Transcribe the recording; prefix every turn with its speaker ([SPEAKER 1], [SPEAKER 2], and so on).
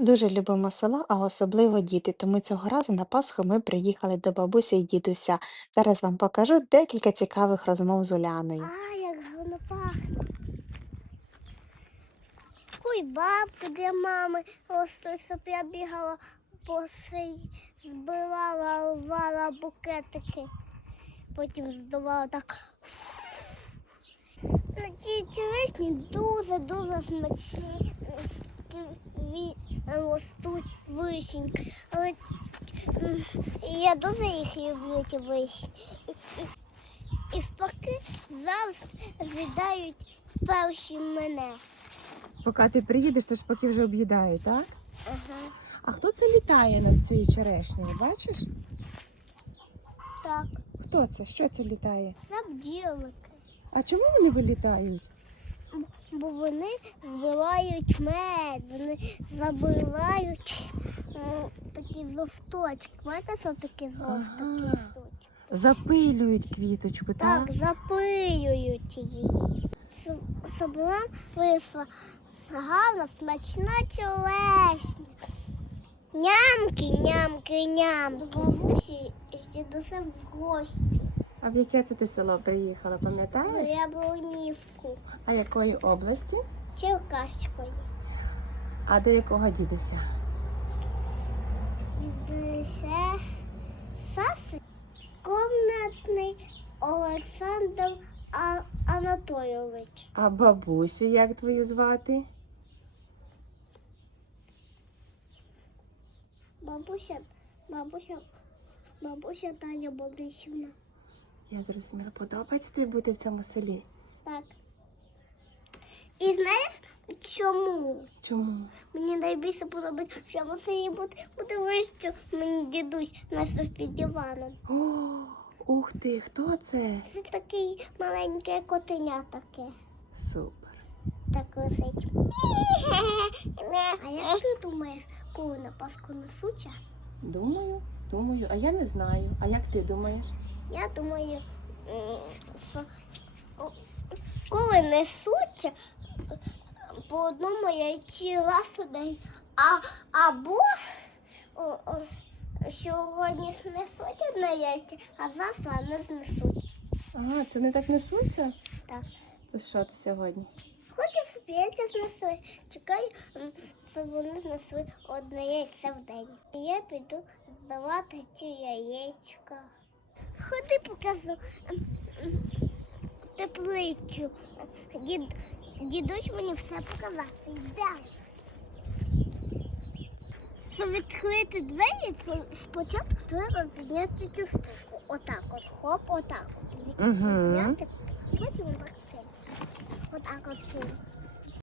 [SPEAKER 1] Дуже любимо село, а особливо діти, тому цього разу на Пасху ми приїхали до бабусі і дідуся. Зараз вам покажу декілька цікавих розмов з Уляною.
[SPEAKER 2] А, як гарно пахне. Ой, бабки для мами ростуть, щоб я бігала по сей, збирала, рвала букетики. Потім здавала так. Ці черешні дуже-дуже смачні. Ростуть вишеньки. Але я дуже їх люблю, ті вишні. І, і, і спаки завжди з'їдають перші мене.
[SPEAKER 3] Поки ти приїдеш, то шпаки вже об'їдають, так?
[SPEAKER 2] Ага.
[SPEAKER 3] А хто це літає над цією черешнею, бачиш?
[SPEAKER 2] Так,
[SPEAKER 3] Хто це? Що це літає?
[SPEAKER 2] це бджілки.
[SPEAKER 3] А чому вони вилітають?
[SPEAKER 2] Бо вони збивають мед, вони забирають м, такі жовточки. Бачите, що такі жовті
[SPEAKER 3] Ага. Запилюють квіточку, так?
[SPEAKER 2] Так, запиюють її. Щоб нам вийшла гарна, смачна черешня. Нямки, нямки, нямки. Бабусі з дідусем в гості.
[SPEAKER 3] А в яке це ти село приїхала, пам'ятаєш?
[SPEAKER 2] Яблунівку.
[SPEAKER 3] А якої області?
[SPEAKER 2] Черкаської.
[SPEAKER 3] А до якого дідуся?
[SPEAKER 2] Це Саси комнатний Олександр А- Анатолійович.
[SPEAKER 3] А бабусю як твою звати?
[SPEAKER 2] Бабуся, бабуся, бабуся Таня Борисівна.
[SPEAKER 3] Я зрозуміла, подобається тобі бути в цьому селі?
[SPEAKER 2] Так. І знаєш чому?
[SPEAKER 3] Чому?
[SPEAKER 2] Мені найбільше подобається в цьому селі бути, бути вище. Мені дідусь носив під диваном.
[SPEAKER 3] О, ух ти, хто це?
[SPEAKER 2] Це такий маленьке котеня таке.
[SPEAKER 3] Супер.
[SPEAKER 2] Так лисить. А як ти думаєш, коли на Пасху несуча?
[SPEAKER 3] Думаю, думаю, а я не знаю. А як ти думаєш?
[SPEAKER 2] Я думаю, що коли несуться по одному яйці раз у день, а, або о, о, сьогодні знесуть одне яйце, а завтра не знесуть.
[SPEAKER 3] Ага, це не так несуться?
[SPEAKER 2] Так.
[SPEAKER 3] То що ти сьогодні?
[SPEAKER 2] Хочу щоб яйця знесли. Чекаю, щоб вони знесли одне яйце в день. І я піду збивати ці яєчка. Ходи покажу теплицю. Дід, дідусь мені все показав. Щоб відкрити двері, то спочатку треба підняти цю штуку. Отак от, хоп, отак от.
[SPEAKER 3] Угу.
[SPEAKER 2] Підняти, потім отак сильно. Отак от сильно.